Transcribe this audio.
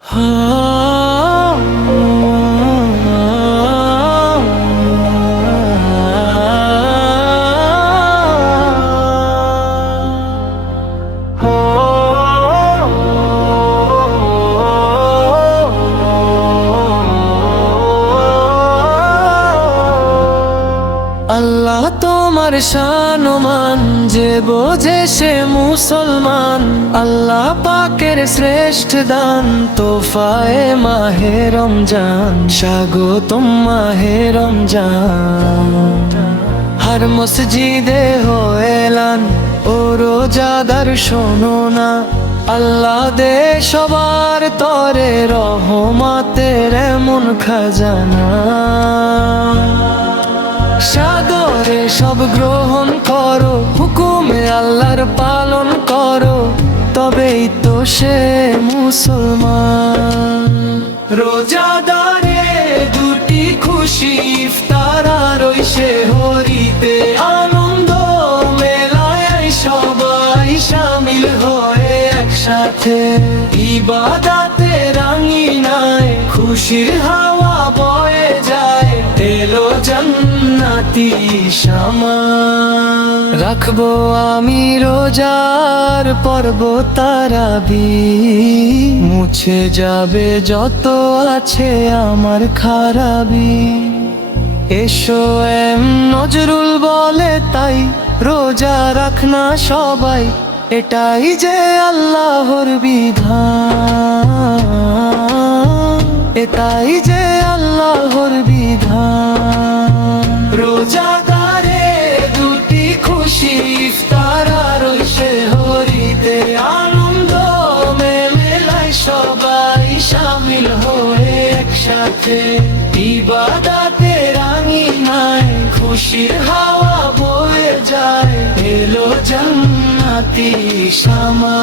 আল্লাহ তোমার শানমান, যে বোঝে সে মুসলমান। আল্লাহ পাকের শ্রেষ্ঠ দান, তোফায়ে মাহে রমজান। স্বাগতম মাহে রমজান। হর মসজিদে এলান, ও রোজাদার শোনো না। আল্লাহ দে সবার তরে রহমতের এমন খাজানা। সাদরে সব গ্রহণ করো, হুকুমে আল্লাহর পালন করো, তবেই তো সে মুসলমান। রোজাদারে দুটি খুশি, ইফতার আর ওই সেহরিতে আনন্দ মেলায় সবাই শামিল হয়ে একসাথে। ইবাদতে রাঙিনায় খুশির হাওয়া বয়ে যায়, এলো জান্নাতি শামা। রাখবো আমি রোজার পর্ব তারাবি, মুছে যাবে যত আছে আমার খারাপি। এসো এম নজরুল বলে তাই, রোজা রাখনা সবাই, এটাই যে আল্লাহর বিধান, এটাই যে আল্লাহর বিধান। রোজাদারে দুটি খুশি, ইফতার আর ওই সেহরিতে আনন্দ মেলায় সবাই শামিল হয়ে একসাথে। ইবাদতে রাঙিনায় খুশির হাওয়া বয়ে যায়, এলো জান্নাতি শামা।